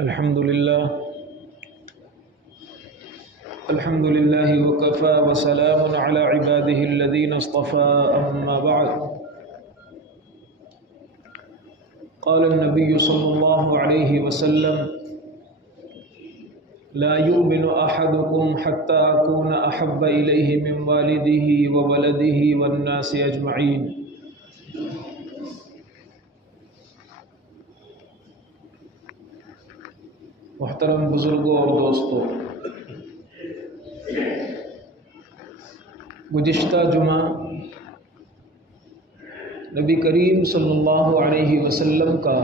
الحمد لله وكفى وسلام على عباده الذين اصطفى أما بعد. قال النبي صلى الله عليه وسلم: لا يؤمن أحدكم حتى أكون أحب إليه من والده وولده والناس أجمعين. محترم بزرگوں اور دوستوں، گزشتہ جمعہ نبی کریم صلی اللہ علیہ وسلم کا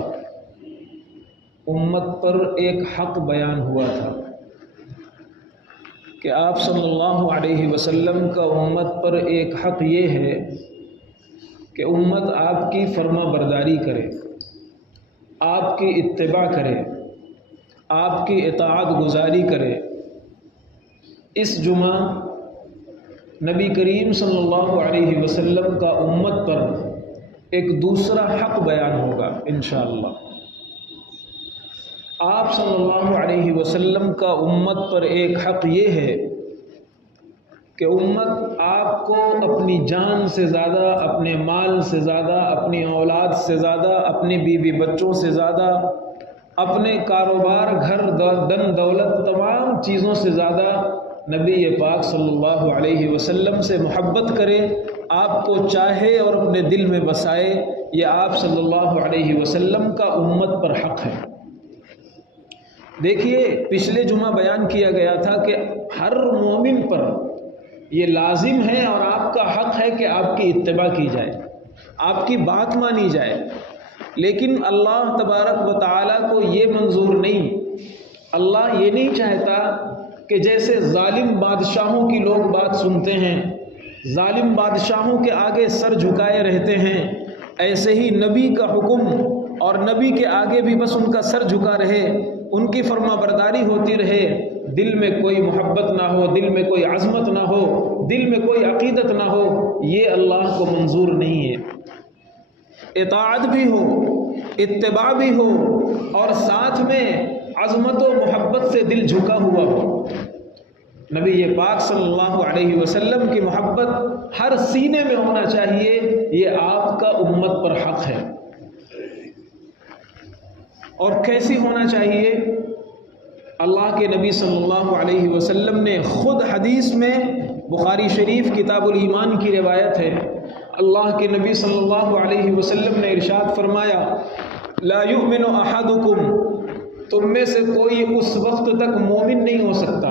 امت پر ایک حق بیان ہوا تھا کہ آپ صلی اللہ علیہ وسلم کا امت پر ایک حق یہ ہے کہ امت آپ کی فرما برداری کرے، آپ کی اتباع کرے، آپ کی اطاعت گزاری کرے. اس جمعہ نبی کریم صلی اللہ علیہ وسلم کا امت پر ایک دوسرا حق بیان ہوگا انشاءاللہ. آپ صلی اللہ علیہ وسلم کا امت پر ایک حق یہ ہے کہ امت آپ کو اپنی جان سے زیادہ، اپنے مال سے زیادہ، اپنی اولاد سے زیادہ، اپنی بیوی بچوں سے زیادہ، اپنے کاروبار، گھر، دن دولت، تمام چیزوں سے زیادہ نبی پاک صلی اللہ علیہ وسلم سے محبت کرے، آپ کو چاہے اور اپنے دل میں بسائے. یہ آپ صلی اللہ علیہ وسلم کا امت پر حق ہے. دیکھیے، پچھلے جمعہ بیان کیا گیا تھا کہ ہر مومن پر یہ لازم ہے اور آپ کا حق ہے کہ آپ کی اتباع کی جائے، آپ کی بات مانی جائے. لیکن اللہ تبارک و تعالیٰ کو یہ منظور نہیں. اللہ یہ نہیں چاہتا کہ جیسے ظالم بادشاہوں کی لوگ بات سنتے ہیں، ظالم بادشاہوں کے آگے سر جھکائے رہتے ہیں، ایسے ہی نبی کا حکم اور نبی کے آگے بھی بس ان کا سر جھکا رہے، ان کی فرما برداری ہوتی رہے، دل میں کوئی محبت نہ ہو، دل میں کوئی عظمت نہ ہو، دل میں کوئی عقیدت نہ ہو. یہ اللہ کو منظور نہیں ہے. اطاعت بھی ہو، اتباع بھی ہو، اور ساتھ میں عظمت و محبت سے دل جھکا ہوا ہو. نبی پاک صلی اللہ علیہ وسلم کی محبت ہر سینے میں ہونا چاہیے. یہ آپ کا امت پر حق ہے. اور کیسی ہونا چاہیے؟ اللہ کے نبی صلی اللہ علیہ وسلم نے خود حدیث میں، بخاری شریف کتاب الایمان کی روایت ہے، اللہ کے نبی صلی اللہ علیہ وسلم نے ارشاد فرمایا: لا یؤمن احدکم، تم میں سے کوئی اس وقت تک مومن نہیں ہو سکتا،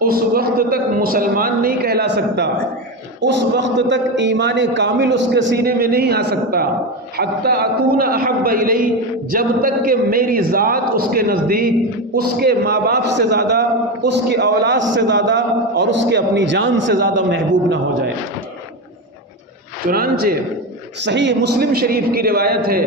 اس وقت تک مسلمان نہیں کہلا سکتا، اس وقت تک ایمان کامل اس کے سینے میں نہیں آ سکتا، حتی اکون احب الیہ، جب تک کہ میری ذات اس کے نزدیک اس کے ماں باپ سے زیادہ، اس کی اولاد سے زیادہ اور اس کے اپنی جان سے زیادہ محبوب نہ ہو جائے. چنانچہ صحیح مسلم شریف کی روایت ہے،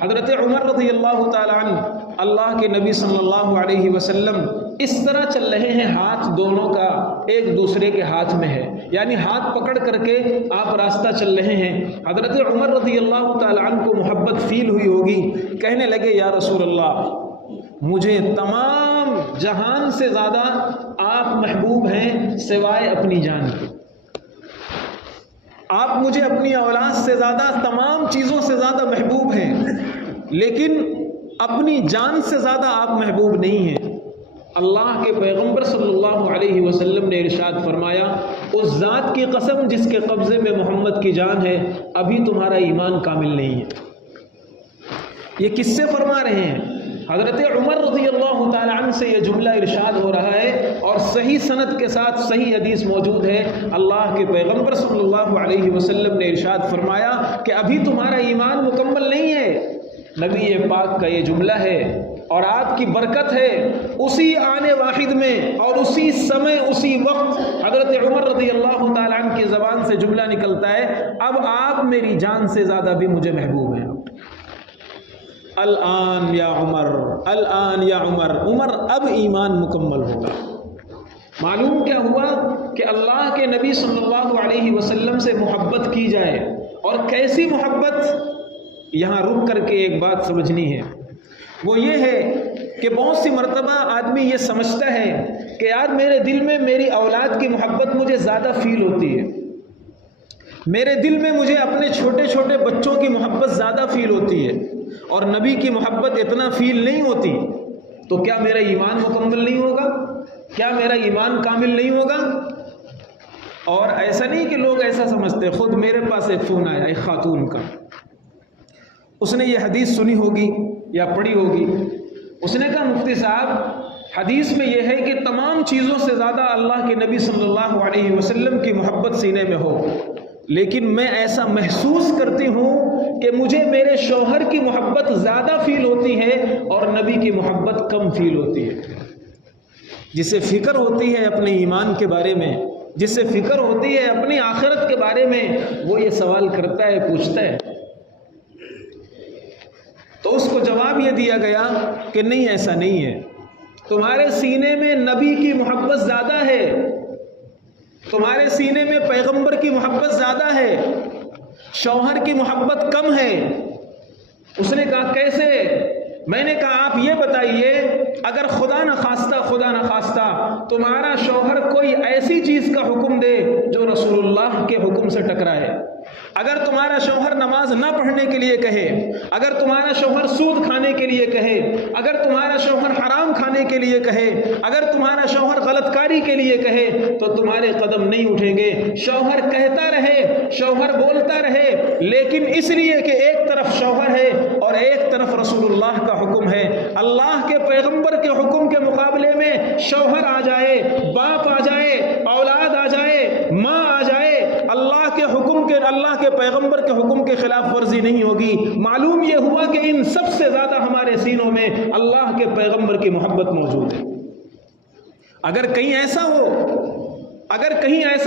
حضرت عمر رضی اللہ تعالی عنہ، اللہ کے نبی صلی اللہ علیہ وسلم اس طرح چل رہے ہیں، ہاتھ دونوں کا ایک دوسرے کے ہاتھ میں ہے، یعنی ہاتھ پکڑ کر کے آپ راستہ چل رہے ہیں. حضرت عمر رضی اللہ تعالی عنہ کو محبت فیل ہوئی ہوگی، کہنے لگے: یا رسول اللہ، مجھے تمام جہان سے زیادہ آپ محبوب ہیں سوائے اپنی جان کے. آپ مجھے اپنی اولاد سے زیادہ، تمام چیزوں سے زیادہ محبوب ہیں، لیکن اپنی جان سے زیادہ آپ محبوب نہیں ہیں. اللہ کے پیغمبر صلی اللہ علیہ وسلم نے ارشاد فرمایا: اس ذات کی قسم جس کے قبضے میں محمد کی جان ہے، ابھی تمہارا ایمان کامل نہیں ہے. یہ کس سے فرما رہے ہیں؟ حضرت عمر رضی اللہ تعالی عنہ سے یہ جملہ ارشاد ہو رہا ہے، اور صحیح سند کے ساتھ صحیح حدیث موجود ہے. اللہ کے پیغمبر صلی اللہ علیہ وسلم نے ارشاد فرمایا کہ ابھی تمہارا ایمان مکمل نہیں ہے. نبی پاک کا یہ جملہ ہے، اور آپ کی برکت ہے اسی آنے واحد میں اور اسی سمے اسی وقت حضرت عمر رضی اللہ تعالی عنہ کی زبان سے جملہ نکلتا ہے: اب آپ میری جان سے زیادہ بھی مجھے محبوب ہیں. الآن یا عمر، الآن یا عمر، عمر اب ایمان مکمل ہوگا. معلوم کیا ہوا کہ اللہ کے نبی صلی اللہ علیہ وسلم سے محبت کی جائے. اور کیسی محبت؟ یہاں رک کر کے ایک بات سمجھنی ہے، وہ یہ ہے کہ بہت سی مرتبہ آدمی یہ سمجھتا ہے کہ یار میرے دل میں میری اولاد کی محبت مجھے زیادہ فیل ہوتی ہے، میرے دل میں مجھے اپنے چھوٹے چھوٹے بچوں کی محبت زیادہ فیل ہوتی ہے اور نبی کی محبت اتنا فیل نہیں ہوتی، تو کیا میرا ایمان مکمل نہیں ہوگا؟ کیا میرا ایمان کامل نہیں ہوگا؟ اور ایسا نہیں کہ لوگ ایسا سمجھتے. خود میرے پاس ایک فون آیا ایک خاتون کا، اس نے یہ حدیث سنی ہوگی یا پڑھی ہوگی. اس نے کہا مفتی صاحب حدیث میں یہ ہے کہ تمام چیزوں سے زیادہ اللہ کے نبی صلی اللہ علیہ وسلم کی محبت سینے میں ہو، لیکن میں ایسا محسوس کرتی ہوں کہ مجھے میرے شوہر کی محبت زیادہ فیل ہوتی ہے اور نبی کی محبت کم فیل ہوتی ہے. جسے فکر ہوتی ہے اپنے ایمان کے بارے میں، جس سے فکر ہوتی ہے اپنی آخرت کے بارے میں، وہ یہ سوال کرتا ہے، پوچھتا ہے. تو اس کو جواب یہ دیا گیا کہ نہیں، ایسا نہیں ہے. تمہارے سینے میں نبی کی محبت زیادہ ہے، تمہارے سینے میں پیغمبر کی محبت زیادہ ہے، شوہر کی محبت کم ہے. اس نے کہا کیسے؟ میں نے کہا آپ یہ بتائیے، اگر خدا نہ خواستہ تمہارا شوہر کوئی ایسی چیز کا حکم دے جو رسول اللہ کے حکم سے ٹکرائے، اگر تمہارا شوہر نماز نہ پڑھنے کے لیے کہے، اگر تمہارا شوہر سود کھانے کے لیے کہے، اگر تمہارا شوہر حرام کھانے کے لیے کہے، اگر تمہارا شوہر غلط کاری کے لیے کہے، تو تمہارے قدم نہیں اٹھیں گے. شوہر کہتا رہے، شوہر بولتا رہے، لیکن اس لیے کہ ایک طرف شوہر ہے اور ایک طرف رسول اللہ کا حکم ہے. اللہ کے پیغمبر کے حکم کے مقابلے میں شوہر آ جائے، باپ آ جائے، اولاد آ جائے، ماں آ جائے، اللہ کے پیغمبر کے حکم کے خلاف ورزی نہیں ہوگی. معلوم یہ ہوا کہ ان سب سے زیادہ ہمارے سینوں میں اللہ کے پیغمبر کی محبت موجود ہے. اگر کہیں ایسا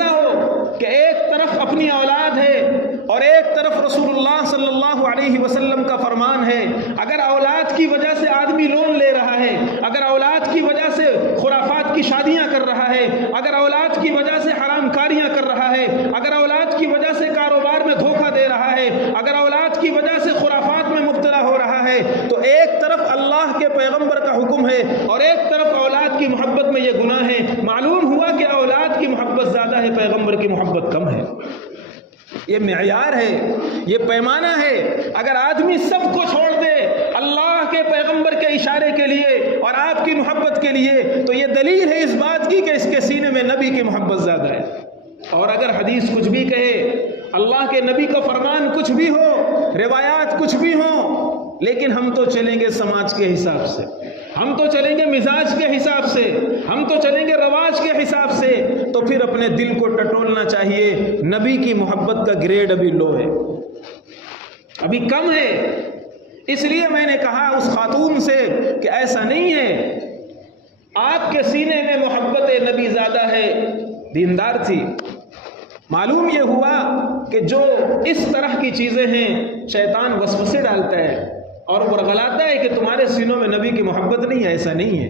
ہو کہ ایک طرف اپنی اولاد ہے اور ایک طرف رسول اللہ صلی اللہ علیہ وسلم کا فرمان ہے، اگر اولاد کی وجہ سے آدمی لون لے رہا ہے، اگر اولاد کی وجہ سے خرافات کی شادیاں کر رہا ہے، اگر اولاد کی وجہ سے حرام کاریاں کر رہا ہے، اگر اولاد کی وجہ سے کاروبار میں دھوکہ دے رہا ہے، اگر اولاد کی وجہ سے خرافات میں مبتلا ہو رہا ہے، تو ایک طرف اللہ کے پیغمبر کا حکم ہے اور ایک طرف اولاد کی محبت میں یہ گناہ ہے. معلوم ہوا کہ اولاد کی محبت زیادہ ہے، پیغمبر کی محبت کم ہے. یہ معیار ہے، یہ پیمانہ ہے. اگر آدمی سب کو چھوڑ دے اللہ کے پیغمبر کے اشارے کے لیے اور آپ کی محبت کے لیے، تو یہ دلیل ہے اس بات کی کہ اس کے سینے میں نبی کی محبت زیادہ ہے. اور اگر حدیث کچھ بھی کہے، اللہ کے نبی کا فرمان کچھ بھی ہو، روایات کچھ بھی ہوں، لیکن ہم تو چلیں گے سماج کے حساب سے، ہم تو چلیں گے مزاج کے حساب سے، ہم تو چلیں گے رواج کے حساب سے، تو پھر اپنے دل کو ٹٹولنا چاہیے. نبی کی محبت کا گریڈ ابھی لو ہے، ابھی کم ہے. اس لیے میں نے کہا اس خاتون سے کہ ایسا نہیں ہے، آپ کے سینے میں محبت نبی زیادہ ہے. دیندار تھی. معلوم یہ ہوا کہ جو اس طرح کی چیزیں ہیں شیطان وسوسے ڈالتا ہے اور ورغلاتا ہے کہ تمہارے سینوں میں نبی کی محبت نہیں ہے. ایسا نہیں ہے.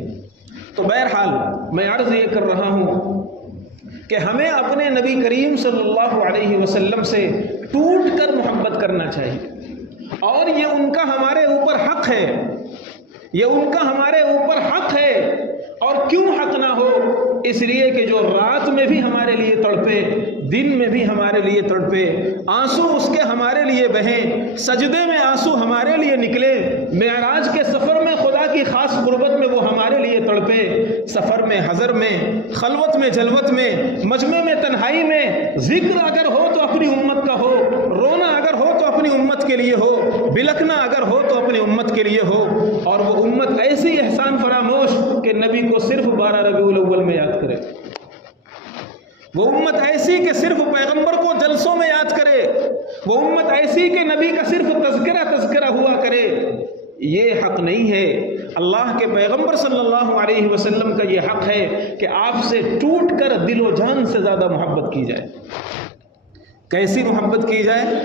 تو بہرحال میں عرض یہ کر رہا ہوں کہ ہمیں اپنے نبی کریم صلی اللہ علیہ وسلم سے ٹوٹ کر محبت کرنا چاہیے، اور یہ ان کا ہمارے اوپر حق ہے، یہ ان کا ہمارے اوپر حق ہے. اور کیوں حق نہ ہو؟ اس لیے کہ جو رات میں بھی ہمارے لیے تڑپے، دن میں بھی ہمارے لیے تڑپے، آنسو اس کے ہمارے لیے بہیں، سجدے میں آنسو ہمارے لیے نکلے، معراج کے سفر میں خدا کی خاص قربت میں وہ ہمارے لیے تڑپے، سفر میں، حضر میں، خلوت میں، جلوت میں، مجمع میں، تنہائی میں، ذکر اگر ہو تو اپنی امت کا ہو، رونا اگر ہو تو اپنی امت کے لیے ہو، بلکنا اگر ہو تو اپنی امت کے لیے ہو. اور وہ امت ایسی احسان فراموش کہ نبی کو صرف 12 ربیع الاول میں یاد کرے، وہ امت ایسی کہ صرف پیغمبر کو جلسوں میں یاد کرے، وہ امت ایسی کہ نبی کا صرف تذکرہ ہوا کرے. یہ حق نہیں ہے. اللہ کے پیغمبر صلی اللہ علیہ وسلم کا یہ حق ہے کہ آپ سے ٹوٹ کر دل و جان سے زیادہ محبت کی جائے. کیسی محبت کی جائے؟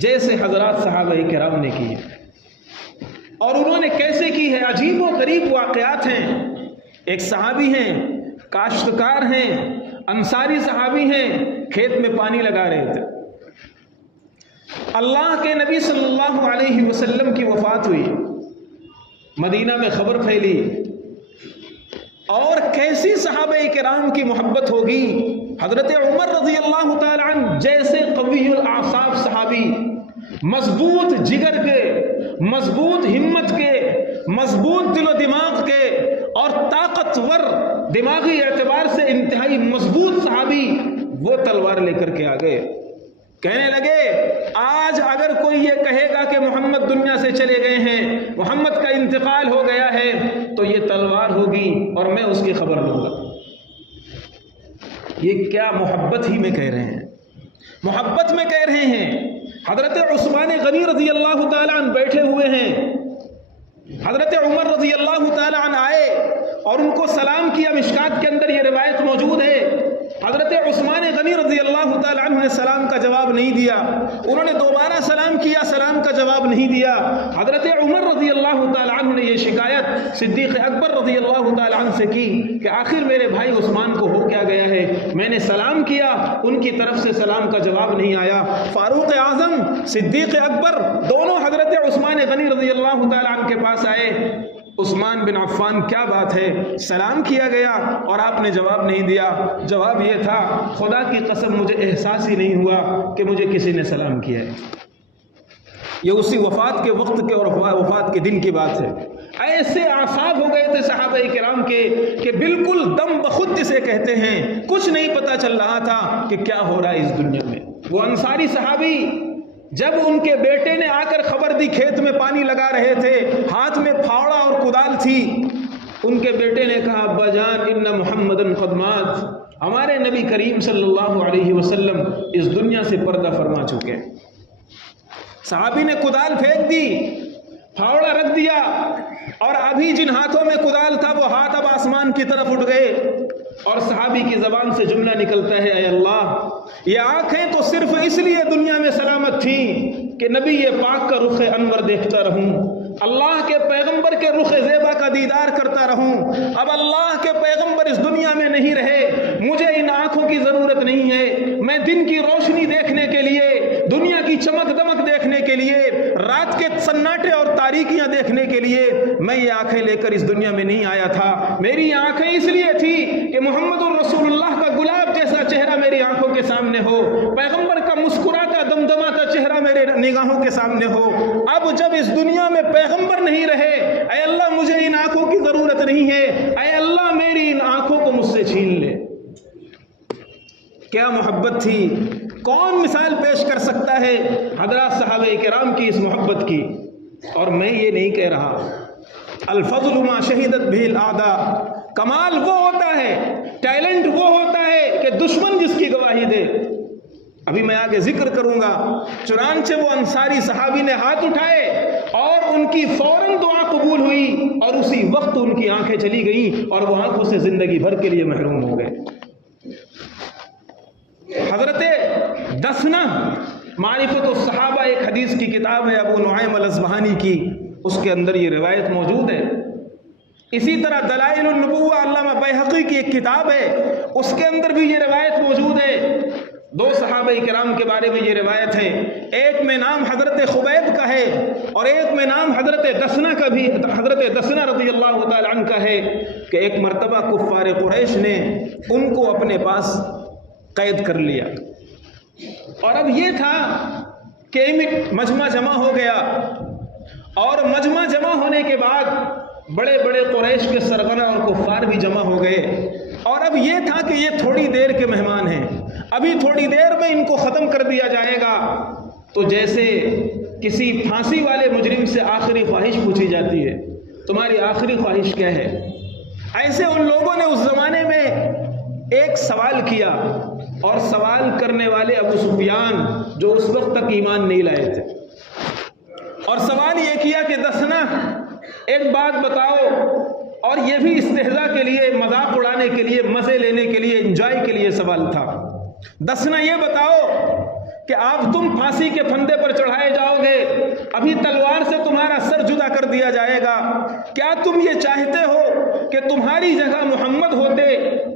جیسے حضرات صحابہ کرام نے کی ہے. اور انہوں نے کیسے کی ہے؟ عجیب و غریب واقعات ہیں. ایک صحابی ہیں، کاشتکار ہیں، انصاری صحابی ہیں، کھیت میں پانی لگا رہے تھے. اللہ کے نبی صلی اللہ علیہ وسلم کی وفات ہوئی مدینہ میں خبر پھیلی، اور کیسی صحابہ کرام کی محبت ہوگی۔ حضرت عمر رضی اللہ تعالی عنہ جیسے قوی الاعصاب صحابی، مضبوط جگر کے، مضبوط ہمت کے، مضبوط دل و دماغ کے اور طاقتور دماغی اعتبار سے انتہائی مضبوط صحابی، وہ تلوار لے کر کے آ گئے۔ کہنے لگے آج اگر کوئی یہ کہے گا کہ محمد دنیا سے چلے گئے ہیں، محمد کا انتقال ہو گیا ہے، تو یہ تلوار ہوگی اور میں اس کی خبر لوں گا۔ یہ کیا محبت ہی میں کہہ رہے ہیں، محبت میں کہہ رہے ہیں۔ حضرت عثمان غنی رضی اللہ تعالیٰ عنہ بیٹھے ہوئے ہیں، حضرت عمر رضی اللہ تعالیٰ عنہ آئے اور ان کو سلام کیا۔ مشکات کے اندر یہ روایت موجود ہے۔ حضرت عثمان غنی رضی اللہ تعالیٰ عنہ نے سلام کا جواب نہیں دیا، انہوں نے دوبارہ سلام کیا، سلام کا جواب نہیں دیا۔ حضرت عمر رضی اللہ تعالیٰ عنہ نے یہ شکایت صدیق اکبر رضی اللہ تعالیٰ عنہ سے کی کہ آخر میرے بھائی عثمان کو ہو کیا گیا ہے، میں نے سلام کیا، ان کی طرف سے سلام کا جواب نہیں آیا۔ فاروق اعظم، صدیق اکبر دونوں حضرت عثمان غنی رضی اللہ تعالیٰ عنہ کے پاس آئے۔ عثمان بن عفان کیا بات ہے، سلام کیا گیا اور آپ نے جواب نہیں دیا؟ جواب یہ تھا خدا کی قسم مجھے احساس ہی نہیں ہوا کہ مجھے کسی نے سلام کیا ہے۔ یہ اسی وفات کے وقت کے اور وفات کے دن کی بات ہے۔ ایسے اعصاب ہو گئے تھے صحابہ کرام کے کہ بالکل دم بخود جسے کہتے ہیں، کچھ نہیں پتا چل رہا تھا کہ کیا ہو رہا ہے اس دنیا میں۔ وہ انصاری صحابی جب ان کے بیٹے نے آ کر خبر دی، کھیت میں پانی لگا رہے تھے، ہاتھ میں پھاوڑا اور کدال تھی، ان کے بیٹے نے کہا ابا جان ان محمدن قد مات، ہمارے نبی کریم صلی اللہ علیہ وسلم اس دنیا سے پردہ فرما چکے۔ صحابی نے کدال پھینک دی، پھاوڑا رکھ دیا، اور ابھی جن ہاتھوں میں کدال تھا وہ ہاتھ اب آسمان کی طرف اٹھ گئے، اور صحابی کی زبان سے جملہ نکلتا ہے اے اللہ، یہ آنکھیں تو صرف اس لیے دنیا میں سلامت تھیں کہ نبی پاک کا رخ انور دیکھتا رہوں، اللہ کے پیغمبر کے رخ زیبا کا دیدار کرتا رہوں۔ اب اللہ کے پیغمبر اس دنیا میں نہیں رہے، مجھے ان آنکھوں کی ضرورت نہیں ہے، میں دن کی روشنی دیکھنے کے لیے، دنیا کی چمک دمک دیکھنے کے لیے، رات کے سناٹے اور تاریکیاں دیکھنے کے لیے میں یہ آنکھیں لے کر اس دنیا میں نہیں آیا تھا۔ میری آنکھیں اس لیے تھی کہ محمد الرسول اللہ کا گلاب جیسا چہرہ میری آنکھوں کے سامنے ہو، پیغمبر کا مسکراتا دمدماتا چہرہ میرے نگاہوں کے سامنے ہو۔ اب جب اس دنیا میں پیغمبر نہیں رہے، اے اللہ مجھے ان آنکھوں کی ضرورت نہیں ہے، اے اللہ میری ان آنکھوں کو مجھ سے چھین لے۔ کیا محبت تھی، کون مثال پیش کر سکتا ہے حضرات صحابہ کرام کی اس محبت کی؟ اور میں یہ نہیں کہہ رہا، الفضل ما شہدت به الاعداء، کمال وہ ہوتا ہے، ٹیلنٹ وہ ہوتا ہے کہ دشمن جس کی گواہی دے۔ ابھی میں آگے ذکر کروں گا، چنانچہ وہ انصاری صحابی نے ہاتھ اٹھائے اور ان کی فوراً دعا قبول ہوئی، اور اسی وقت ان کی آنکھیں چلی گئیں اور وہ آنکھوں سے زندگی بھر کے لیے محروم ہو گئے۔ حضرت دسنہ معرفت الصحابہ ایک حدیث کی کتاب ہے ابو نعیم الاصبہانی کی، اس کے اندر یہ روایت موجود ہے۔ اسی طرح دلائل النبوہ علامہ بیہقی کی ایک کتاب ہے، اس کے اندر بھی یہ روایت موجود ہے۔ دو صحابہ کرام کے بارے میں یہ روایت ہے، ایک میں نام حضرت خبیب کا ہے اور ایک میں نام حضرت دسنہ کا بھی، حضرت دسنہ رضی اللہ تعالی عنہ کا ہے کہ ایک مرتبہ کفار قریش نے ان کو اپنے پاس قید کر لیا، اور اب یہ تھا کہ مجمع جمع ہو گیا، اور مجمع جمع ہونے کے بعد بڑے بڑے قریش کے سرغنہ اور کفار بھی جمع ہو گئے، اور اب یہ تھا کہ یہ تھوڑی دیر کے مہمان ہیں، ابھی تھوڑی دیر میں ان کو ختم کر دیا جائے گا۔ تو جیسے کسی پھانسی والے مجرم سے آخری خواہش پوچھی جاتی ہے، تمہاری آخری خواہش کیا ہے، ایسے ان لوگوں نے اس زمانے میں ایک سوال کیا، اور سوال کرنے والے ابو سفیان جو اس وقت تک ایمان نہیں لائے تھے، اور سوال یہ کیا کہ دسنہ ایک بات بتاؤ، اور یہ بھی استہزاء کے لیے، مذاق اڑانے کے لیے، مزے لینے کے لیے، انجوائے کے لیے سوال تھا۔ دسنہ یہ بتاؤ کہ آپ تم پھانسی کے پھندے پر چڑھائے جاؤ گے، ابھی تلوار سے تمہارا سر جدا کر دیا جائے گا، کیا تم یہ چاہتے ہو کہ کہ تمہاری جگہ محمد ہوتے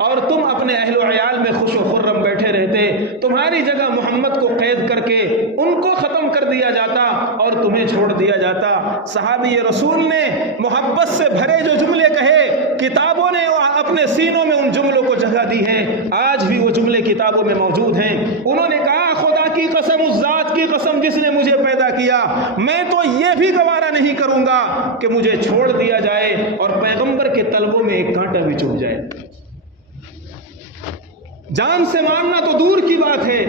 اور تم اپنے اہل و عیال میں خوش و خرم بیٹھے رہتے، تمہاری جگہ محمد کو قید کر کے ان کو ختم کر دیا جاتا اور تمہیں چھوڑ دیا جاتا۔ صحابی رسول نے محبت سے بھرے جو جملے کہے، کتابوں نے اپنے سینوں میں ان جملوں کو جگہ دی ہے، آج بھی وہ جملے کتابوں میں موجود ہیں۔ انہوں نے کہا خدا کی قسم، اس ذات کی قسم جس نے مجھے پیدا کیا، میں تو یہ بھی گوارا نہیں کروں گا کہ مجھے چھوڑ دیا جائے اور پیغمبر کے تلووں میں ایک کانٹا بھی چبھ جائے۔ جان سے مارنا تو دور کی بات ہے،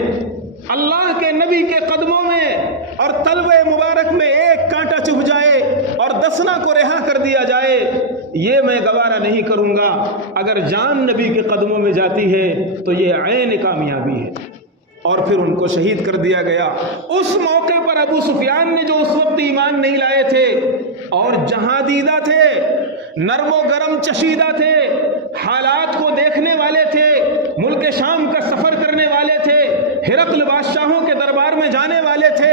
اللہ کے نبی کے قدموں میں اور تلوے مبارک میں ایک کانٹا چبھ جائے اور دسنا کو رہا کر دیا جائے، یہ میں گوارا نہیں کروں گا۔ اگر جان نبی کے قدموں میں جاتی ہے تو یہ عین کامیابی ہے۔ اور پھر ان کو شہید کر دیا گیا۔ اس موقع پر ابو سفیان نے جو اس وقت ایمان نہیں لائے تھے اور جہاں دیدہ تھے، نرم و گرم چشیدہ تھے، حالات کو دیکھنے والے تھے، ملک شام کا سفر کرنے والے تھے، ہرقل بادشاہوں کے دربار میں جانے والے تھے،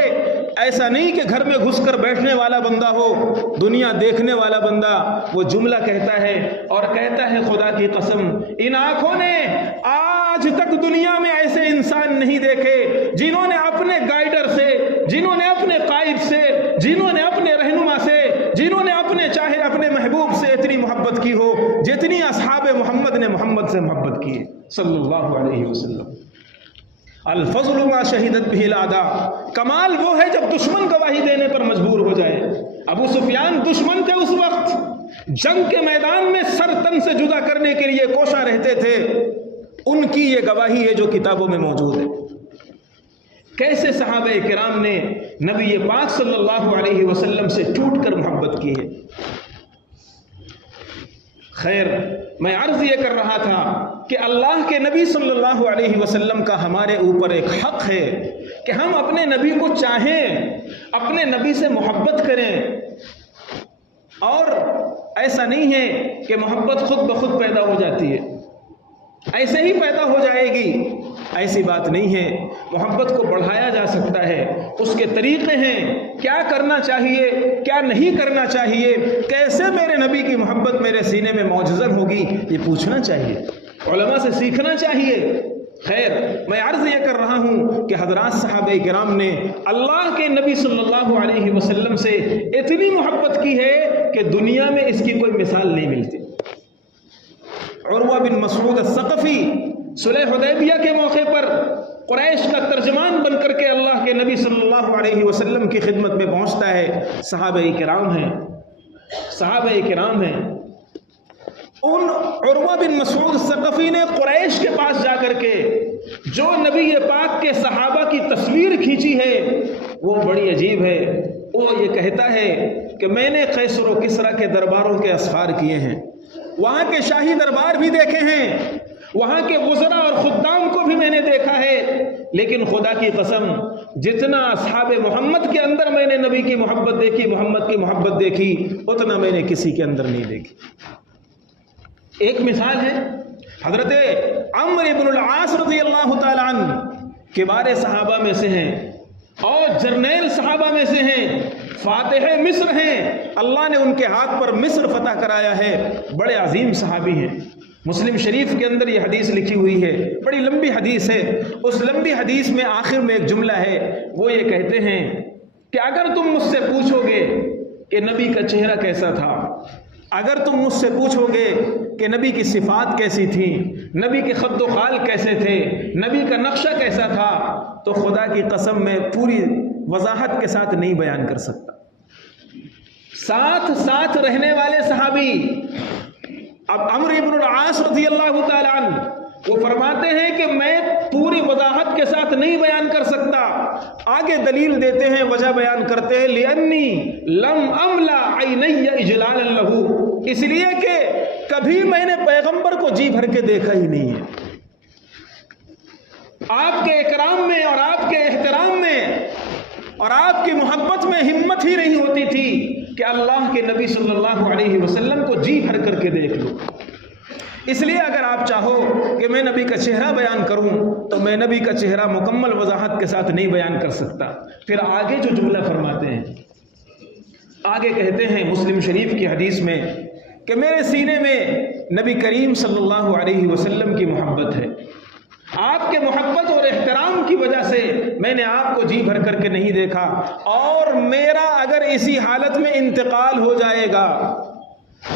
ایسا نہیں کہ گھر میں گھس کر بیٹھنے والا بندہ ہو، دنیا دیکھنے والا بندہ وہ جملہ کہتا ہے اور کہتا ہے خدا کی قسم ان آنکھوں نے آج تک دنیا میں ایسے انسان نہیں دیکھے جنہوں نے اپنے گائیڈر سے، جنہوں نے اپنے قائد سے، جنہوں نے اپنے رہنما سے، جنہوں نے اپنے اپنے محبوب سے اتنی محبت کی ہو جتنی اصحاب محمد نے محمد سے محبت کی صلی اللہ علیہ وسلم۔ الفضل ما شہدت به الاعداء، کمال وہ ہے جب دشمن گواہی دینے پر مجبور ہو جائے۔ ابو سفیان دشمن تھے، اس وقت جنگ کے میدان میں سر تن سے جدا کرنے کے لیے کوشاں رہتے تھے، ان کی یہ گواہی ہے جو کتابوں میں موجود ہے۔ کیسے صحابہ کرام نے نبی پاک صلی اللہ علیہ وسلم سے ٹوٹ کر محبت کی ہے۔ خیر، میں عرض یہ کر رہا تھا کہ اللہ کے نبی صلی اللہ علیہ وسلم کا ہمارے اوپر ایک حق ہے کہ ہم اپنے نبی کو چاہیں، اپنے نبی سے محبت کریں، اور ایسا نہیں ہے کہ محبت خود بخود پیدا ہو جاتی ہے، ایسے ہی پیدا ہو جائے گی، ایسی بات نہیں ہے۔ محبت کو بڑھایا جا سکتا ہے، اس کے طریقے ہیں، کیا کرنا چاہیے، کیا نہیں کرنا چاہیے، کیسے میرے نبی کی محبت میرے سینے میں موجزن ہوگی، یہ پوچھنا چاہیے، علماء سے سیکھنا چاہیے۔ خیر، میں عرض یہ کر رہا ہوں کہ حضرات صحابہ کرام نے اللہ کے نبی صلی اللہ علیہ وسلم سے اتنی محبت کی ہے کہ دنیا میں اس کی کوئی مثال نہیں ملتی۔ عروہ بن مسعود الثقفی صلح حدیبیہ کے موقع پر قریش کا ترجمان بن کر کے اللہ کے نبی صلی اللہ علیہ وسلم کی خدمت میں پہنچتا ہے۔ صحابہ کرام ہیں، ان عروہ بن مسعود الثقفی نے قریش کے پاس جا کر کے جو نبی پاک کے صحابہ کی تصویر کھینچی ہے وہ بڑی عجیب ہے۔ وہ یہ کہتا ہے کہ میں نے قیصر و کسریٰ کے درباروں کے اسفار کیے ہیں، وہاں کے شاہی دربار بھی دیکھے ہیں، وہاں کے وزراء اور خدام کو بھی میں نے دیکھا ہے، لیکن خدا کی قسم جتنا اصحاب محمد کے اندر میں نے نبی کی محبت دیکھی، محمد کی محبت دیکھی، اتنا میں نے کسی کے اندر نہیں دیکھی۔ ایک مثال ہے، حضرت عمرو بن العاص رضی اللہ تعالی عنہ کبار صحابہ میں سے ہیں اور جرنیل صحابہ میں سے ہیں، فاتح مصر ہیں، اللہ نے ان کے ہاتھ پر مصر فتح کرایا ہے، بڑے عظیم صحابی ہیں۔ مسلم شریف کے اندر یہ حدیث لکھی ہوئی ہے، بڑی لمبی حدیث ہے۔ اس لمبی حدیث میں آخر میں ایک جملہ ہے، وہ یہ کہتے ہیں کہ اگر تم مجھ سے پوچھو گے کہ نبی کا چہرہ کیسا تھا، اگر تم مجھ سے پوچھو گے کہ نبی کی صفات کیسی تھی، نبی کے خد و خال کیسے تھے، نبی کا نقشہ کیسا تھا، تو خدا کی قسم میں پوری وضاحت کے ساتھ نہیں بیان کر سکتا۔ ساتھ رہنے والے صحابی اب عمرو بن العاص رضی اللہ تعالی عنہ وہ فرماتے ہیں کہ میں پوری وضاحت کے ساتھ نہیں بیان کر سکتا، آگے دلیل دیتے ہیں، وجہ بیان کرتے ہیں، لِأَنِّي لَمْ أَمْلَا عَيْنَيَّ إِجْلَالًا لَهُ، اس لیے کہ کبھی میں نے پیغمبر کو جی بھر کے دیکھا ہی نہیں ہے۔ آپ کے اکرام میں اور آپ کے احترام میں اور آپ کی محبت میں ہمت ہی نہیں ہوتی تھی کہ اللہ کے نبی صلی اللہ علیہ وسلم کو جی بھر کر کے دیکھ لو۔ اس لیے اگر آپ چاہو کہ میں نبی کا چہرہ بیان کروں تو میں نبی کا چہرہ مکمل وضاحت کے ساتھ نہیں بیان کر سکتا۔ پھر آگے جو جملہ فرماتے ہیں، آگے کہتے ہیں مسلم شریف کی حدیث میں کہ میرے سینے میں نبی کریم صلی اللہ علیہ وسلم کی محبت ہے، آپ کے محبت اور احترام کی وجہ سے میں نے آپ کو جی بھر کر کے نہیں دیکھا، اور میرا اگر اسی حالت میں انتقال ہو جائے گا،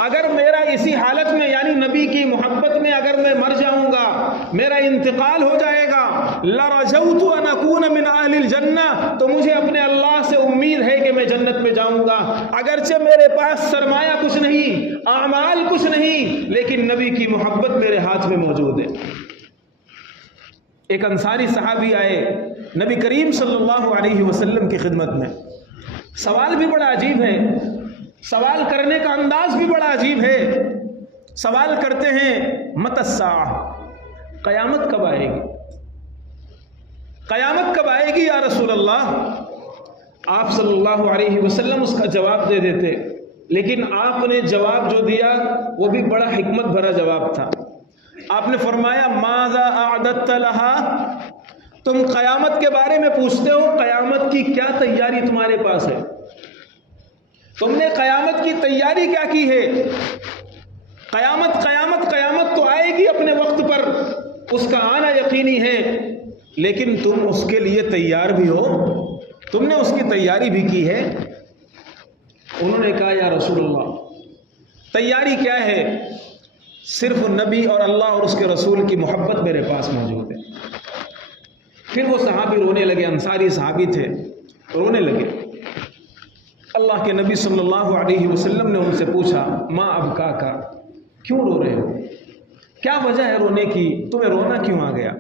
اگر میرا اسی حالت میں یعنی نبی کی محبت میں اگر میں مر جاؤں گا، میرا انتقال ہو جائے گا، لرجوت ان اکون من اہل الجنہ، تو مجھے اپنے اللہ سے امید ہے کہ میں جنت میں جاؤں گا، اگرچہ میرے پاس سرمایہ کچھ نہیں، اعمال کچھ نہیں، لیکن نبی کی محبت میرے ہاتھ میں موجود ہے۔ ایک انصاری صحابی آئے نبی کریم صلی اللہ علیہ وسلم کی خدمت میں، سوال بھی بڑا عجیب ہے، سوال کرنے کا انداز بھی بڑا عجیب ہے۔ سوال کرتے ہیں متی الساعہ، قیامت کب آئے گی؟ قیامت کب آئے گی یا رسول اللہ؟ آپ صلی اللہ علیہ وسلم اس کا جواب دے دیتے، لیکن آپ نے جواب جو دیا وہ بھی بڑا حکمت بھرا جواب تھا۔ آپ نے فرمایا ماذا اعددت لها، تم قیامت کے بارے میں پوچھتے ہو، قیامت کی کیا تیاری تمہارے پاس ہے؟ تم نے قیامت کی تیاری کیا کی ہے؟ قیامت قیامت قیامت تو آئے گی اپنے وقت پر، اس کا آنا یقینی ہے، لیکن تم اس کے لیے تیار بھی ہو؟ تم نے اس کی تیاری بھی کی ہے؟ انہوں نے کہا یا رسول اللہ تیاری کیا ہے؟ صرف نبی اور اللہ اور اس کے رسول کی محبت میرے پاس موجود ہے۔ پھر وہ صحابی رونے لگے، انصاری صحابی تھے، رونے لگے۔ اللہ کے نبی صلی اللہ علیہ وسلم نے ان سے پوچھا ما ابکاکا، کیوں رو رہے ہو؟ کیا وجہ ہے رونے کی؟ تمہیں رونا کیوں آ گیا؟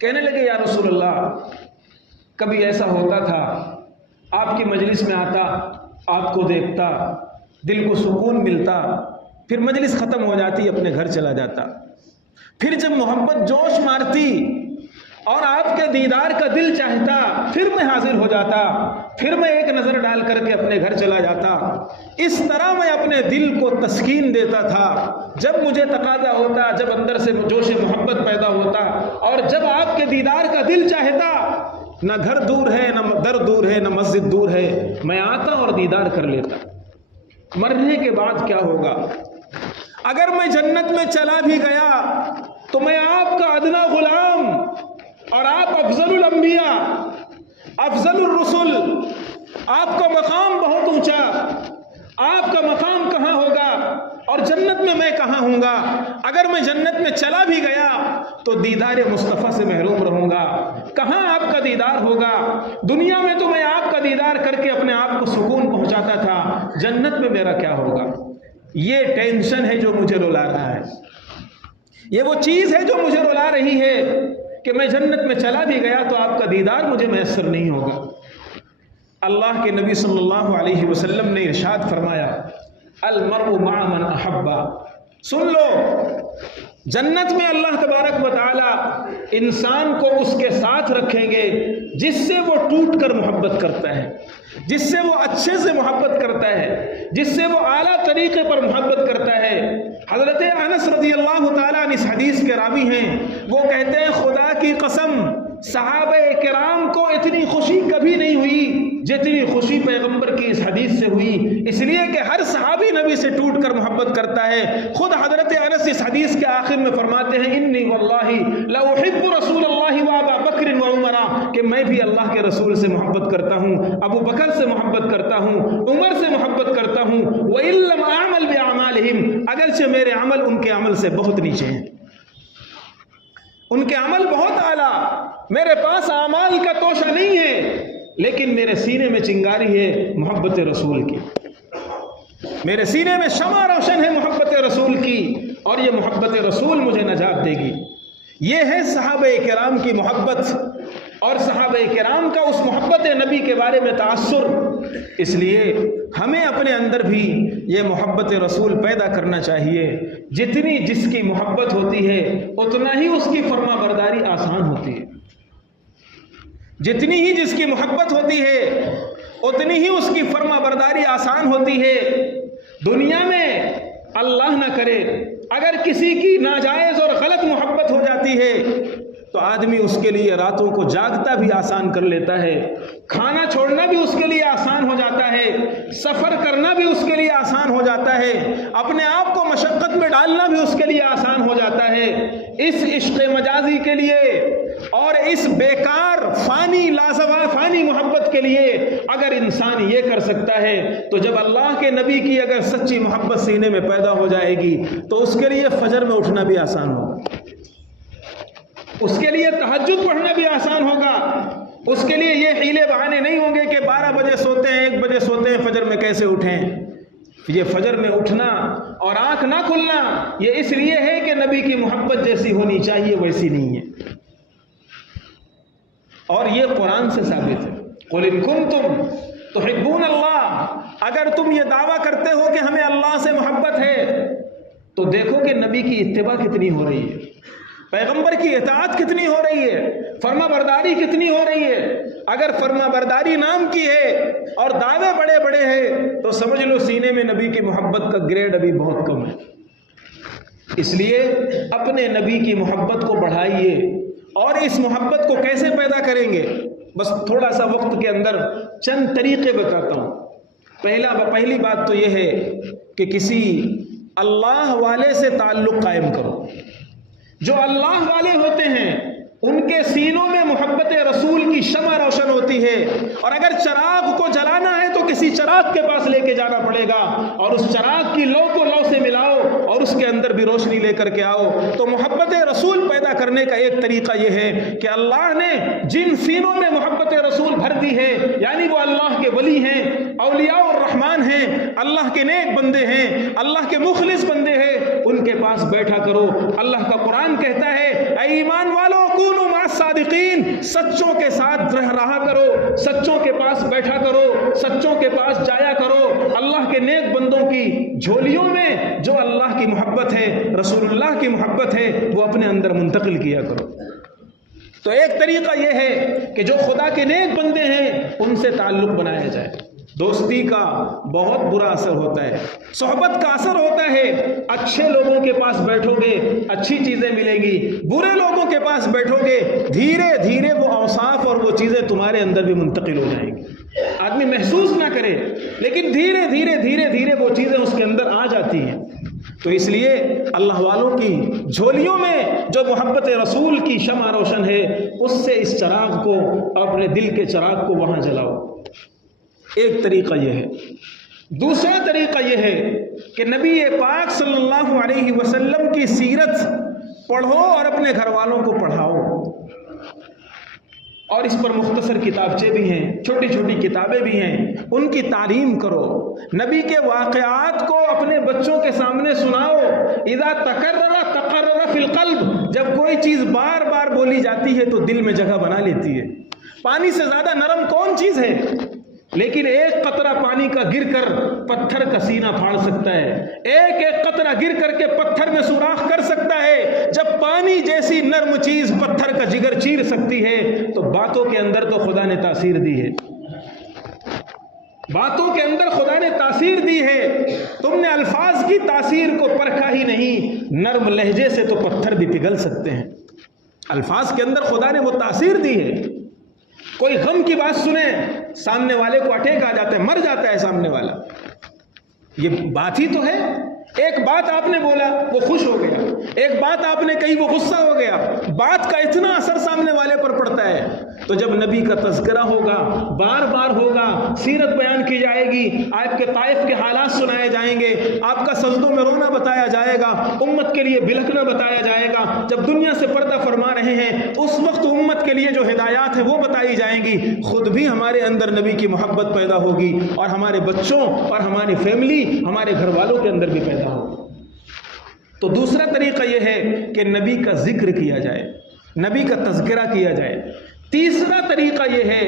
کہنے لگے یا رسول اللہ کبھی ایسا ہوتا تھا، آپ کی مجلس میں آتا، آپ کو دیکھتا، دل کو سکون ملتا، پھر مجلس ختم ہو جاتی، اپنے گھر چلا جاتا، پھر جب محبت جوش مارتی اور آپ کے دیدار کا دل چاہتا، پھر میں حاضر ہو جاتا، پھر میں ایک نظر ڈال کر کے اپنے گھر چلا جاتا۔ اس طرح میں اپنے دل کو تسکین دیتا تھا، جب مجھے تقاضا ہوتا، جب اندر سے جوش محبت پیدا ہوتا، اور جب آپ کے دیدار کا دل چاہتا، نہ گھر دور ہے، نہ در دور ہے، نہ مسجد دور ہے، میں آتا اور دیدار کر لیتا۔ مرنے کے بعد کیا ہوگا؟ اگر میں جنت میں چلا بھی گیا تو میں آپ کا ادنا غلام، اور آپ افضل الانبیاء، افضل الرسل، آپ کا مقام بہت اونچا، آپ کا مقام کہاں ہوگا اور جنت میں میں کہاں ہوں گا؟ اگر میں جنت میں چلا بھی گیا تو دیدار مصطفیٰ سے محروم رہوں گا، کہاں آپ کا دیدار ہوگا؟ دنیا میں تو میں آپ کا دیدار کر کے اپنے آپ کو سکون پہنچاتا تھا، جنت میں میرا کیا ہوگا؟ یہ ٹینشن ہے جو مجھے رلا رہا ہے، یہ وہ چیز ہے جو مجھے رلا رہی ہے کہ میں جنت میں چلا بھی گیا تو آپ کا دیدار مجھے میسر نہیں ہوگا۔ اللہ کے نبی صلی اللہ علیہ وسلم نے ارشاد فرمایا المرء مع من احبا، سن لو، جنت میں اللہ تبارک و تعالی انسان کو اس کے ساتھ رکھیں گے جس سے وہ ٹوٹ کر محبت کرتا ہے، جس سے وہ اچھے سے محبت کرتا ہے، جس سے وہ اعلیٰ طریقے پر محبت کرتا ہے۔ حضرت انس رضی اللہ تعالیٰ عنہ اس حدیث کے راوی ہیں، وہ کہتے ہیں خدا کی قسم صحابہ کرام کو اتنی خوشی کبھی نہیں ہوئی جتنی خوشی پیغمبر کی اس حدیث سے ہوئی، اس لیے کہ ہر صحابی نبی سے ٹوٹ کر محبت کرتا ہے۔ خود حضرت انس اس حدیث کے آخر میں فرماتے ہیں انی واللہ لا احب رسول اللہ و ابا بکر و عمر، کہ میں بھی اللہ کے رسول سے محبت کرتا ہوں، ابو بکر سے محبت کرتا ہوں، عمر سے محبت کرتا ہوں، وَإِن لَّمْ أَعْمَلْ بِأَعْمَالِهِمْ، اگرچہ میرے عمل ان کے عمل سے بہت نیچے ہیں، ان کے عمل بہت اعلیٰ، میرے پاس اعمال کا توشہ نہیں ہے، لیکن میرے سینے میں چنگاری ہے محبت رسول کی، میرے سینے میں شمع روشن ہے محبت رسول کی، اور یہ محبت رسول مجھے نجات دے گی۔ یہ ہے صحابہ کرام کی محبت، اور صحابہ کرام کا اس محبت نبی کے بارے میں تأثر، اس لیے ہمیں اپنے اندر بھی یہ محبت رسول پیدا کرنا چاہیے۔ جتنی جس کی محبت ہوتی ہے اتنا ہی اس کی فرما برداری آسان ہوتی ہے، جتنی ہی جس کی محبت ہوتی ہے اتنی ہی اس کی فرما برداری آسان ہوتی ہے۔ دنیا میں اللہ نہ کرے اگر کسی کی ناجائز اور غلط محبت ہو جاتی ہے تو آدمی اس کے لیے راتوں کو جاگتا بھی آسان کر لیتا ہے، کھانا چھوڑنا بھی اس کے لیے آسان ہو جاتا ہے، سفر کرنا بھی اس کے لیے آسان ہو جاتا ہے، اپنے آپ کو مشقت میں ڈالنا بھی اس کے لیے آسان ہو جاتا ہے۔ اس عشق مجازی کے لیے اور اس بیکار فانی لازوال فانی محبت کے لیے اگر انسان یہ کر سکتا ہے تو جب اللہ کے نبی کی اگر سچی محبت سینے میں پیدا ہو جائے گی تو اس کے لیے فجر میں اٹھنا بھی آسان ہوگا، اس کے لیے تہجد پڑھنا بھی آسان ہوگا، اس کے لیے یہ حیلے بہانے نہیں ہوں گے کہ 12 بجے سوتے ہیں 1 بجے سوتے ہیں فجر میں کیسے اٹھیں۔ یہ فجر میں اٹھنا اور آنکھ نہ کھلنا یہ اس لیے ہے کہ نبی کی محبت جیسی ہونی چاہیے ویسی نہیں ہے، اور یہ قرآن سے ثابت ہے۔ قُلْ إِن كُنتُمْ تُحِبُّونَ اللَّهَ، اگر تم یہ دعویٰ کرتے ہو کہ ہمیں اللہ سے محبت ہے تو دیکھو کہ نبی کی اتباع کتنی ہو رہی ہے، پیغمبر کی اطاعت کتنی ہو رہی ہے، فرما برداری کتنی ہو رہی ہے۔ اگر فرما برداری نام کی ہے اور دعوے بڑے بڑے ہیں تو سمجھ لو سینے میں نبی کی محبت کا گریڈ ابھی بہت کم ہے۔ اس لیے اپنے نبی کی محبت کو بڑھائیے، اور اس محبت کو کیسے پیدا کریں گے، بس تھوڑا سا وقت کے اندر چند طریقے بتاتا ہوں۔ پہلی بات تو یہ ہے کہ کسی اللہ والے سے تعلق قائم کرو۔ جو اللہ والے ہوتے ہیں ان کے سینوں میں محبت رسول کی شمع روشن ہوتی ہے، اور اگر چراغ کو جلانا ہے تو کسی چراغ کے پاس لے کے جانا پڑے گا، اور اس چراغ کی لو کو لو سے ملاؤ اور اس کے اندر بھی روشنی لے کر کے آؤ۔ تو محبت رسول پیدا کرنے کا ایک طریقہ یہ ہے کہ اللہ نے جن سینوں میں محبت رسول بھر دی ہے، یعنی وہ اللہ کے ولی ہیں، اولیاء الرحمن ہیں، اللہ کے نیک بندے ہیں، اللہ کے مخلص بندے ہیں، ان کے پاس بیٹھا کرو۔ اللہ کا قرآن کہتا ہے اے ایمان والو کونوا مع الصادقین، سچوں کے ساتھ رہا کرو، سچوں کے پاس بیٹھا کرو، سچوں کے پاس جایا کرو۔ اللہ کے نیک بندوں کی جھولیوں میں جو اللہ کی محبت ہے، رسول اللہ کی محبت ہے، وہ اپنے اندر منتقل کیا کرو۔ تو ایک طریقہ یہ ہے کہ جو خدا کے نیک بندے ہیں ان سے تعلق بنایا جائے۔ دوستی کا بہت برا اثر ہوتا ہے، صحبت کا اثر ہوتا ہے۔ اچھے لوگوں کے پاس بیٹھو گے اچھی چیزیں ملیں گی، برے لوگوں کے پاس بیٹھو گے دھیرے دھیرے وہ اوصاف اور وہ چیزیں تمہارے اندر بھی منتقل ہو جائیں گی، آدمی محسوس نہ کرے لیکن دھیرے دھیرے وہ چیزیں اس کے اندر آ جاتی ہیں۔ تو اس لیے اللہ والوں کی جھولیوں میں جو محبت رسول کی شمع روشن ہے اس سے اس چراغ کو، اپنے دل کے چراغ کو وہاں جلاؤ۔ ایک طریقہ یہ ہے۔ دوسرا طریقہ یہ ہے کہ نبی پاک صلی اللہ علیہ وسلم کی سیرت پڑھو اور اپنے گھر والوں کو پڑھاؤ، اور اس پر مختصر کتابچے بھی ہیں، چھوٹی چھوٹی کتابیں بھی ہیں، ان کی تعلیم کرو۔ نبی کے واقعات کو اپنے بچوں کے سامنے سناؤ۔ اذا تکرر تقرر فی القلب، جب کوئی چیز بار بار بولی جاتی ہے تو دل میں جگہ بنا لیتی ہے۔ پانی سے زیادہ نرم کون چیز ہے؟ لیکن ایک قطرہ پانی کا گر کر پتھر کا سینہ پھاڑ سکتا ہے، ایک ایک قطرہ گر کر کے پتھر میں سوراخ کر سکتا ہے۔ جب پانی جیسی نرم چیز پتھر کا جگر چیر سکتی ہے تو باتوں کے اندر تو خدا نے تاثیر دی ہے، باتوں کے اندر خدا نے تاثیر دی ہے۔ تم نے الفاظ کی تاثیر کو پرکھا ہی نہیں، نرم لہجے سے تو پتھر بھی پگھل سکتے ہیں۔ الفاظ کے اندر خدا نے وہ تاثیر دی ہے۔ کوئی غم کی بات سنے سامنے والے کو اٹیک آ جاتا ہے، مر جاتا ہے سامنے والا، یہ بات ہی تو ہے۔ ایک بات آپ نے بولا وہ خوش ہو گیا، ایک بات آپ نے کہی وہ غصہ ہو گیا، بات کا اتنا اثر سامنے والے پر پڑتا ہے۔ تو جب نبی کا تذکرہ ہوگا، بار بار ہوگا، سیرت بیان کی جائے گی، آپ کے طائف کے حالات سنائے جائیں گے، آپ کا سجدوں میں رونا بتایا جائے گا، امت کے لیے بلکنا بتایا جائے گا۔ جب دنیا سے پردہ فرما رہے ہیں اس وقت امت کے لیے جو ہدایات ہیں وہ بتائی جائیں گی، خود بھی ہمارے اندر نبی کی محبت پیدا ہوگی، اور ہمارے بچوں اور ہماری فیملی، ہمارے گھر والوں کے اندر بھی پیدا ہوگی۔ تو دوسرا طریقہ یہ ہے کہ نبی کا ذکر کیا جائے، نبی کا تذکرہ کیا جائے۔ تیسرا طریقہ یہ ہے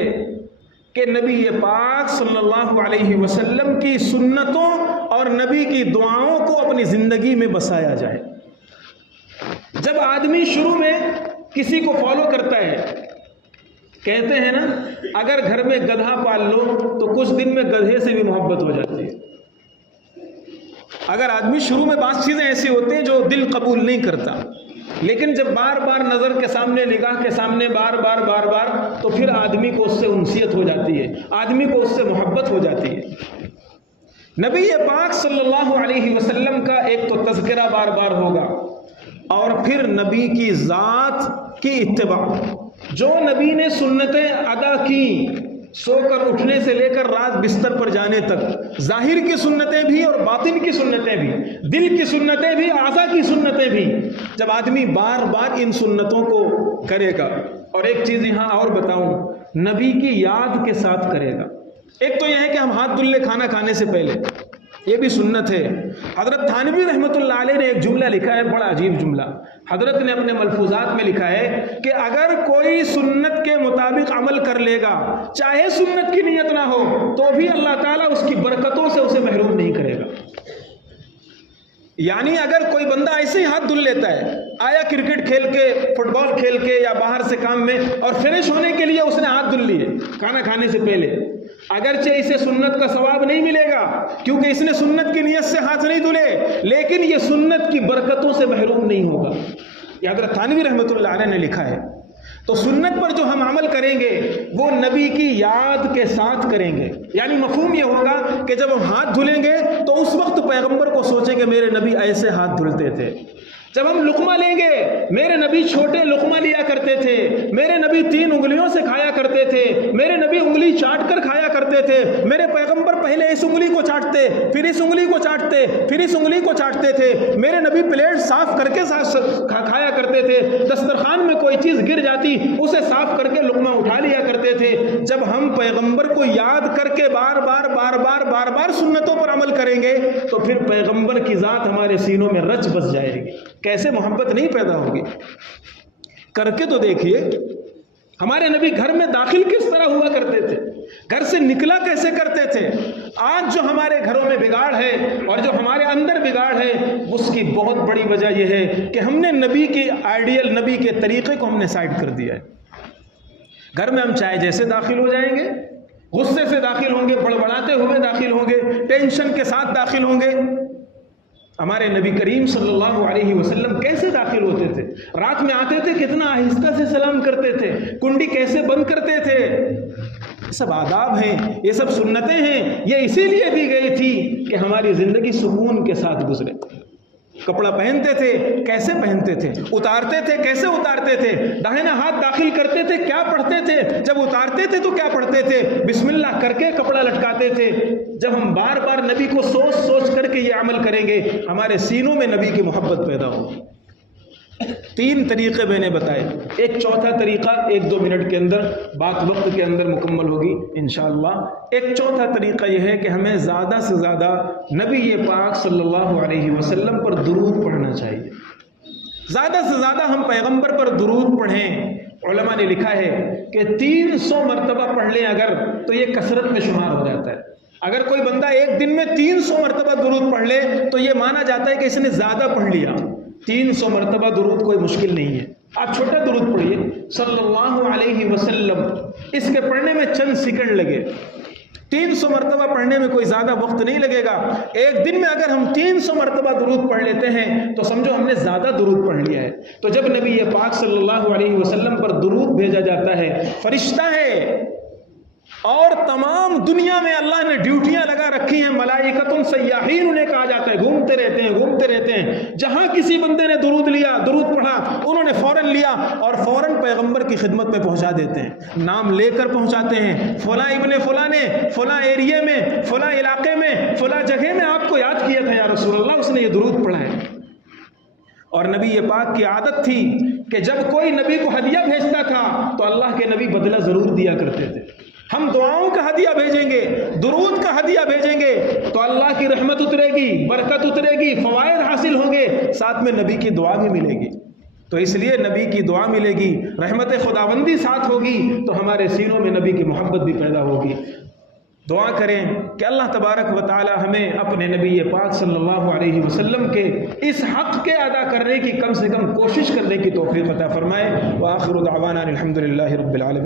کہ نبی پاک صلی اللہ علیہ وسلم کی سنتوں اور نبی کی دعاؤں کو اپنی زندگی میں بسایا جائے۔ جب آدمی شروع میں کسی کو فالو کرتا ہے، کہتے ہیں نا اگر گھر میں گدھا پال لو تو کچھ دن میں گدھے سے بھی محبت ہو جاتی ہے۔ اگر آدمی شروع میں بعض چیزیں ایسی ہوتی ہیں جو دل قبول نہیں کرتا، لیکن جب بار بار نظر کے سامنے، نگاہ کے سامنے بار بار تو پھر آدمی کو اس سے انسیت ہو جاتی ہے، آدمی کو اس سے محبت ہو جاتی ہے۔ نبی پاک صلی اللہ علیہ وسلم کا ایک تو تذکرہ بار بار ہوگا، اور پھر نبی کی ذات کی اتباع۔ جو نبی نے سنتیں ادا کی، سو کر اٹھنے سے لے کر رات بستر پر جانے تک، ظاہر کی سنتیں بھی اور باطن کی سنتیں بھی، دل کی سنتیں بھی، اعضاء کی سنتیں بھی، جب آدمی بار بار ان سنتوں کو کرے گا، اور ایک چیز یہاں اور بتاؤں، نبی کی یاد کے ساتھ کرے گا۔ ایک تو یہ ہے کہ ہم ہاتھ دھل لیں کھانا کھانے سے پہلے، یہ بھی سنت ہے۔ حضرت تھانوی رحمۃ اللہ علیہ نے ایک جملہ لکھا ہے، بڑا عجیب جملہ۔ حضرت نے اپنے ملفوظات میں لکھا ہے کہ اگر کوئی سنت کے مطابق عمل کر لے گا، چاہے سنت کی نیت نہ ہو، تو بھی اللہ تعالیٰ اس کی برکتوں سے اسے محروم نہیں کرے گا۔ یعنی اگر کوئی بندہ ایسے ہی ہاتھ دھل لیتا ہے، آیا کرکٹ کھیل کے، فٹ بال کھیل کے یا باہر سے کام میں، اور فریش ہونے کے لیے اس نے ہاتھ دھل لیے کھانا کھانے سے پہلے، اگرچہ اسے سنت کا ثواب نہیں ملے گا کیونکہ اس نے سنت کی نیت سے ہاتھ نہیں دھلے، لیکن یہ سنت کی برکتوں سے محروم نہیں ہوگا۔ یہ حضرت تھانوی رحمۃ اللہ علیہ نے لکھا ہے۔ تو سنت پر جو ہم عمل کریں گے وہ نبی کی یاد کے ساتھ کریں گے، یعنی مفہوم یہ ہوگا کہ جب ہم ہاتھ دھلیں گے تو اس وقت پیغمبر کو سوچیں کہ میرے نبی ایسے ہاتھ دھلتے تھے۔ جب ہم لقمہ لیں گے، میرے نبی چھوٹے لقمہ لیا کرتے تھے، میرے نبی 3 انگلیوں سے کھایا کرتے تھے، میرے نبی انگلی چاٹ کر کھایا کرتے تھے، میرے پیغمبر پہلے اس انگلی کو چاٹتے، پھر اس انگلی کو چاٹتے، پھر اس انگلی کو چاٹتے تھے، میرے نبی پلیٹ صاف کر کے کھایا کرتے تھے، دسترخوان میں کوئی چیز گر جاتی اسے صاف کر کے لقمہ اٹھا لیا کرتے تھے۔ جب ہم پیغمبر کو یاد کر کے بار بار سنتوں پر عمل کریں گے تو پھر پیغمبر کی ذات ہمارے سینوں میں رچ بس جائے گی، کیسے محبت نہیں پیدا ہوگی۔ کر کے تو دیکھیے، ہمارے نبی گھر میں داخل کس طرح ہوا کرتے تھے، گھر سے نکلا کیسے کرتے تھے۔ آج جو ہمارے گھروں میں بگاڑ ہے اور جو ہمارے اندر بگاڑ ہے، اس کی بہت بڑی وجہ یہ ہے کہ ہم نے نبی کے آئیڈیل، نبی کے طریقے کو ہم نے سائڈ کر دیا ہے۔ گھر میں ہم چاہے جیسے داخل ہو جائیں گے، غصے سے داخل ہوں گے، بڑبڑاتے ہوئے داخل ہوں گے، ٹینشن کے ساتھ داخل ہوں گے۔ ہمارے نبی کریم صلی اللہ علیہ وسلم کیسے داخل ہوتے تھے؟ رات میں آتے تھے کتنا آہستہ سے سلام کرتے تھے، کنڈی کیسے بند کرتے تھے۔ یہ سب آداب ہیں، یہ سب سنتیں ہیں، یہ اسی لیے دی گئی تھی کہ ہماری زندگی سکون کے ساتھ گزرے۔ کپڑا پہنتے تھے کیسے پہنتے تھے، اتارتے تھے کیسے اتارتے تھے، داہنا ہاتھ داخل کرتے تھے کیا پڑھتے تھے، جب اتارتے تھے تو کیا پڑھتے تھے، بسم اللہ کر کے کپڑا لٹکاتے تھے۔ جب ہم بار بار نبی کو سوچ سوچ کر کے یہ عمل کریں گے، ہمارے سینوں میں نبی کی محبت پیدا ہوگی۔ 3 طریقے میں نے بتائے، ایک چوتھا طریقہ 1-2 منٹ کے اندر، بات وقت کے اندر مکمل ہوگی انشاءاللہ۔ ایک چوتھا طریقہ یہ ہے کہ ہمیں زیادہ سے زیادہ نبی پاک صلی اللہ علیہ وسلم پر درود پڑھنا چاہیے۔ زیادہ سے زیادہ ہم پیغمبر پر درود پڑھیں۔ علماء نے لکھا ہے کہ 300 مرتبہ پڑھ لیں اگر، تو یہ کثرت میں شمار ہو جاتا ہے۔ اگر کوئی بندہ ایک دن میں 300 مرتبہ درود پڑھ لے تو یہ مانا جاتا ہے کہ اس نے زیادہ پڑھ لیا۔ 300 مرتبہ درود کوئی مشکل نہیں ہے۔ آپ چھوٹا درود پڑھیے صلی اللہ علیہ وسلم، اس کے پڑھنے میں چند سیکنڈ لگے، 300 مرتبہ پڑھنے میں کوئی زیادہ وقت نہیں لگے گا۔ ایک دن میں اگر ہم 300 مرتبہ درود پڑھ لیتے ہیں تو سمجھو ہم نے زیادہ درود پڑھ لیا ہے۔ تو جب نبی پاک صلی اللہ علیہ وسلم پر درود بھیجا جاتا ہے، فرشتہ ہے اور تمام دنیا میں اللہ نے ڈیوٹیاں لگا رکھی ہیں، ملائکۃ سیاحین انہیں کہا جاتا ہے، گھومتے رہتے ہیں۔ جہاں کسی بندے نے درود لیا، درود پڑھا، انہوں نے فوراً لیا اور فوراً پیغمبر کی خدمت میں پہنچا دیتے ہیں، نام لے کر پہنچاتے ہیں، فلاں ابن فلاں نے فلاں ایریے میں، فلاں علاقے میں، فلاں جگہ میں آپ کو یاد کیا تھا یا رسول اللہ، اس نے یہ درود پڑھا ہے۔ اور نبی پاک کی عادت تھی کہ جب کوئی نبی کو ہدیہ بھیجتا تھا تو اللہ کے نبی بدلہ ضرور دیا کرتے تھے۔ ہم دعاؤں کا ہدیہ بھیجیں گے، درود کا ہدیہ بھیجیں گے تو اللہ کی رحمت اترے گی، برکت اترے گی، فوائد حاصل ہوں گے، ساتھ میں نبی کی دعا بھی ملے گی۔ تو اس لیے نبی کی دعا ملے گی، رحمت خداوندی ساتھ ہوگی تو ہمارے سینوں میں نبی کی محبت بھی پیدا ہوگی۔ دعا کریں کہ اللہ تبارک و تعالی ہمیں اپنے نبی پاک صلی اللہ علیہ وسلم کے اس حق کے ادا کرنے کی کم سے کم کوشش کرنے کی توفیق عطا فرمائے۔ وآخر دعوانا الحمدللہ رب العالمین۔